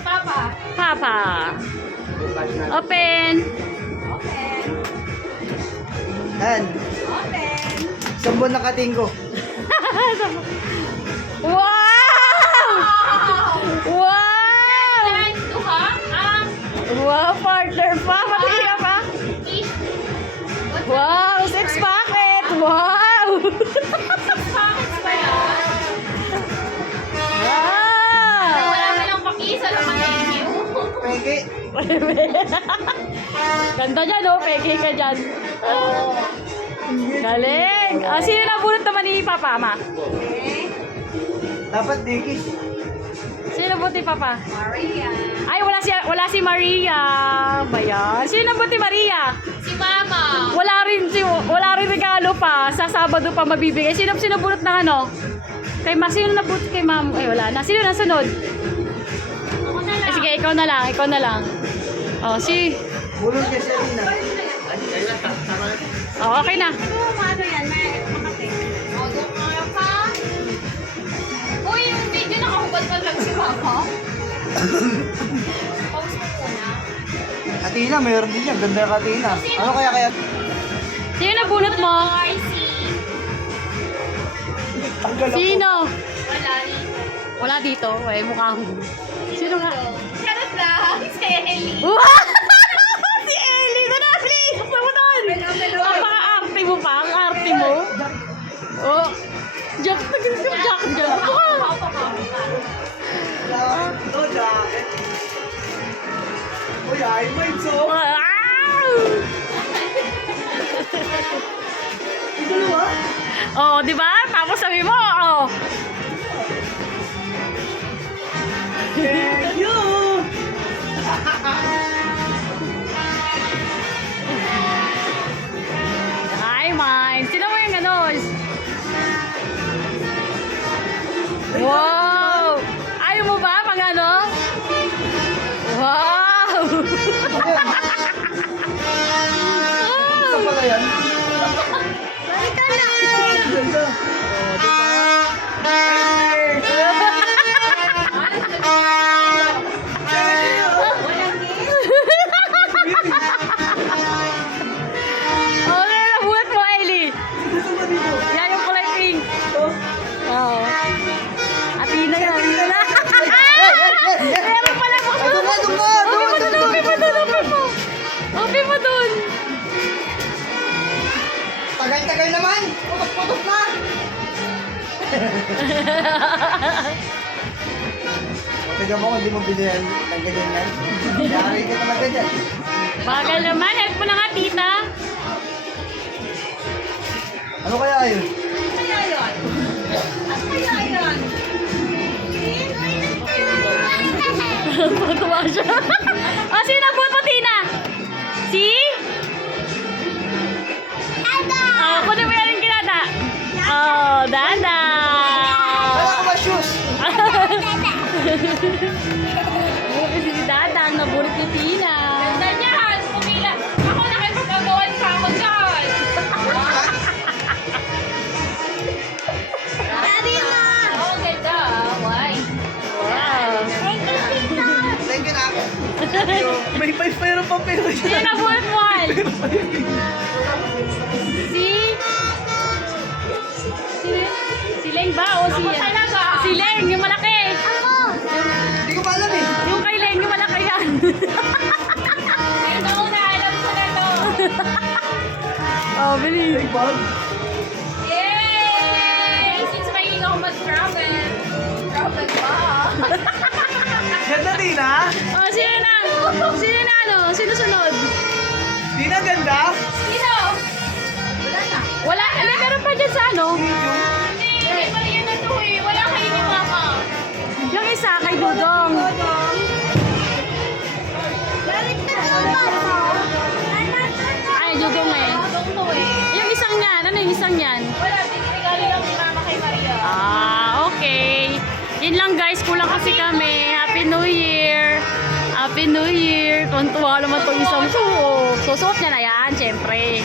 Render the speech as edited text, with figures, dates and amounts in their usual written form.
Papa. Papa. Open. Open. Yan. Open. Isang buwan na kating ko. Wow! Wow! Ito ha? Wow, partner pa. Patingin ka pa. Wow, 6 packet. Wow! Packets ba yan? Wow! Wala mo lang pakisa lang ma-thank you. Peke. Ganda dyan, oh. Peke ka dyan. Galing. Sino nabunot naman ni Papa, Ma? Okay. Dapat dikis. Sino nabunot ni Papa? Maria. Ay, wala si Maria. Bayan. Sino nabunot ni Maria? Si Mama. Wala rin regalo pa. Sa Sabado pa mabibigay. Sino bunot ng ano? Kay Ma, sino nabunot kay Ma'am? Ay, wala na. Sino nasunod? Ako na lang. Ay, sige, ikaw na lang. Oh, Bulong kay Selena. Oh, okay na. Ano yan? May makate. O, doon ka pa. Uy, yung video nakahubad pa lang si Papa. Pause mo muna. Katina, mayroon din yan. Ganda yung Katina. Ano kaya? Sino nabunot mo? RC. Tanggal ako. Sino? Wala rin. Wala dito. Ay, mukha ko. Sino nga? Charot lang. Si Ellie. Wow! Si Ellie! Nanali! Gusto mo doon! Napaka-arte mo pa. Ang arte mo. Oh. Jack. No jacket. Uy, ay, may so. Wow! Dalawa? Oh, di ba? Tapos sabi mo, oh. Thank you. Hi, mine. Sino mo yung ano? Wow! Ayaw mo ba pag ano? Wow! Isa pala yan. Balikan na. Ganda. Okay, nabuhat mo, Ellie. Gusto mo dito? Yan yung kulay pink. Oh. Oo. Atina yan. Meron pala mo. Ay, doon nga. Open mo dun. Tagal-tagal naman. Putok-putok na. Taga mo kung hindi mo bilihan ng ganyan yan. Yari ka talaga dyan. Bagal naman. Help mo na nga, tita. Ano kaya yun? Kaya yun. Ano kaya yun? Tuwa siya. Sino nabot mo, Tina? Si? Ada. Kunin mo yan yung kinata. Oh, Dada. Wala ko ba shoes? Si Dada ang nabunot ni Tina. Ganda niyan. Pumila. Ako nakipagagawan pa ako dyan. Sabi mo. Oh, ganda. Why? Wow. Thank you na. May 5 pero pa pero Sino nabunot mo, Al? Si? Sino yun? Si Leng ba o si... Ako talaga. Si Leng, yung malaki. Hindi ko pa alam eh. Yung kay Leng, yung malaki yan. Ito na. Alam ko na to. Oh, bilis. Big bag. Yay! Since mahilig ako mag-travel. Travel pa. Ganda din ha? Oh, sino na? Sino na ano? Sino sunod? Di na ganda? Sino? Wala na. Wala, hindi, meron pa dyan sa ano? Hindi, hindi pa rin na to eh. Wala kayo ni Mama. Yung isa kay Dudong. Galit na to. Ay, Dudong eh. Dudong to eh. Yung isang yan, ano yung isang yan? Wala, binigay lang ni Mama kay Maria. Okay. Yun lang guys, kulang kasi kami. Happy New Year! Happy New Year! Tuntua naman itong isang suot. Susuot niya na yan, syempre.